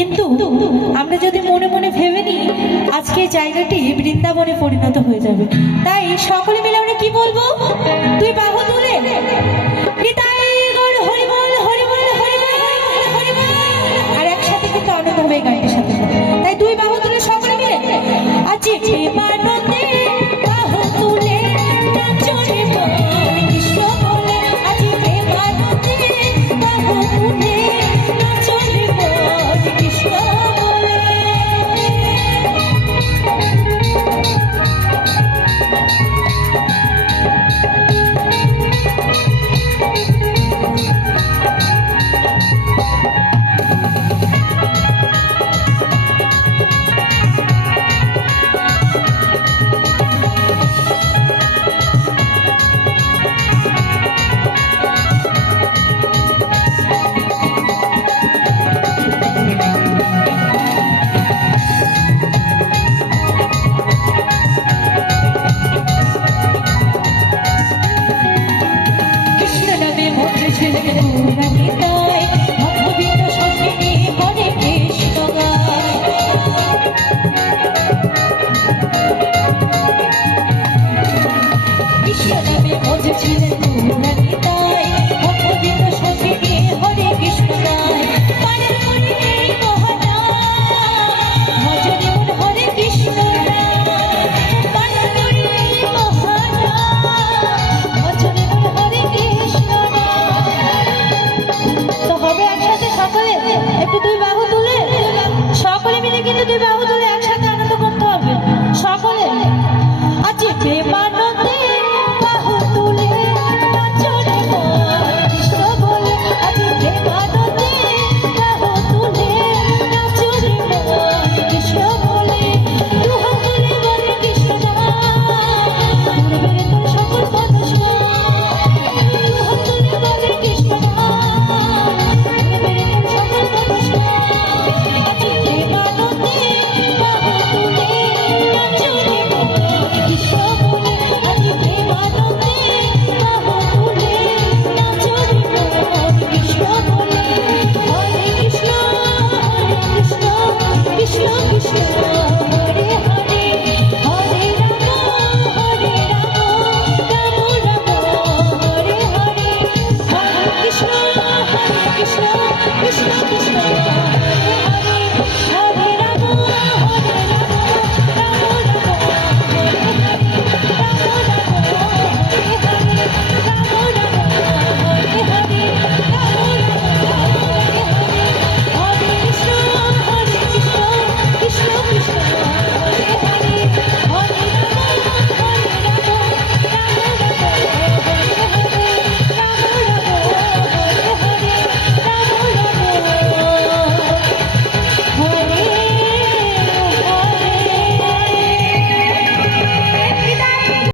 কিন্তু আমরা যদি মনে মনে ভেবে নিই আজকে জায়গাটি বৃন্দাবনে পরিণত হয়ে যাবে, তাই সকলে মিলে আমরা কি বলবো? তুই বাহু তুলে নিতাই গৌর হরিবল হরিবল হরিবল হরিবল, আর একসাথে কিন্তু আনন্দ হবে এই গানটির সাথে। তাই দুই বাহু তুলে সকলে মিলে আজকে প্রেমানন্দে বাহু তুলে নাচরে বল কৃষ্ণ বলে, আজকে প্রেমানন্দে বাহু তুলে নাচরে বল কৃষ্ণ বলে। একটু দুই বাহু তুলে সকলে মিলে কিন্তু দুই বাহু